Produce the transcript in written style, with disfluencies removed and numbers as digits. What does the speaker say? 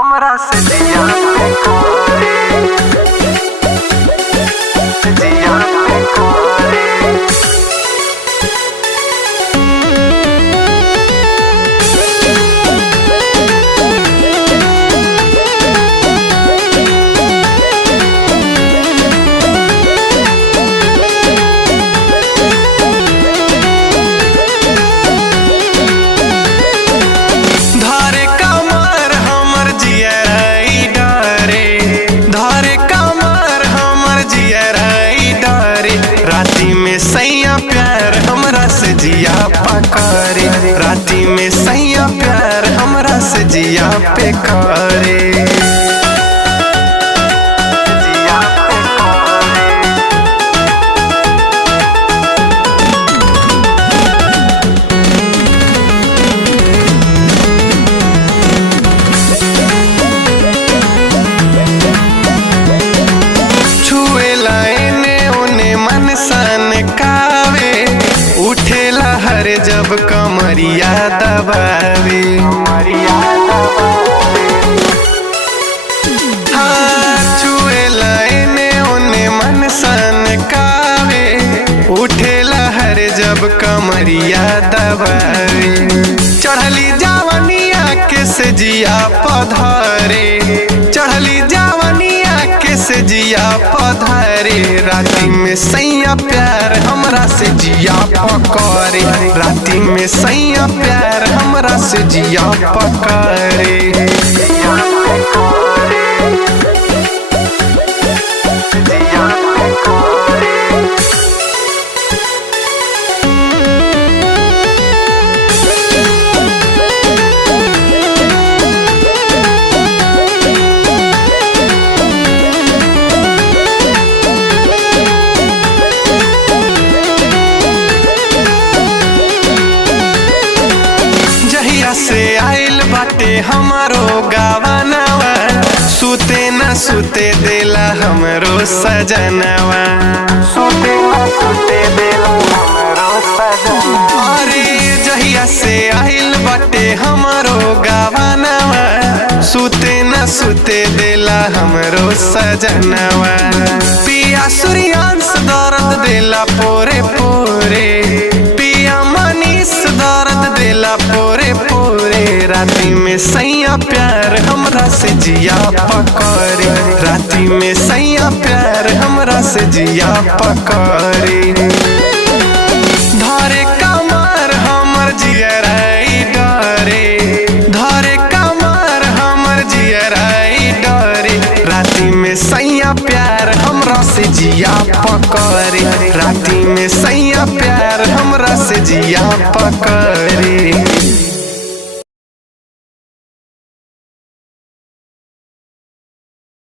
हमरा से जिया पे कोरे जिया पे कोरे धारे कमर हमर जियराई डारे, धारे कमर हमर जियराई डारे। राती में सैया प्यार हमरा से जिया पकारे, राती में सैया प्यार हमरा से जिया पे करे। जिया पे कोरे छुएला एने ओने मन सन कावे, उठेला हर जब कमरिया दबावे। हाँ, छुएला एने ओने मन सन कावे, उठेला हर जब कमरिया दबावे। चढ़ली जावनिया के से जिया पधारे, चढ़ली जावनिया के से जिया पधारे। राती में सैया प्यार हमरा से जिया पकड़े, राती में सैया प्यार हमरा से जिया पकड़े। जिया पे कोरे जिया पे कोरे जहिया से आइल बाटे हमारो गावनवा, सुते न सुते देला हमरो सजनवा। सुते न सुते देला हमरो सजना। अरे जहिया से आइल बाटे हमारो गावनवा, सुते न सुते देला हमरो सजनवा। पिया सूर्यांश दर्द देला पोरे पोरे, पिया मनीष दर्द देला पोरे पोरे। राती में सैया प्यार हमरा से जिया पकड़े, राती में सैया प्यार हमरा से जिया पकड़े। धारे कमर हमर जियराई डारे, धारे कमर हमर जियराई डारे। राती में सैया प्यार हमरा से जिया पकड़े, राती में सैया प्यार हमरा से जिया पकड़े।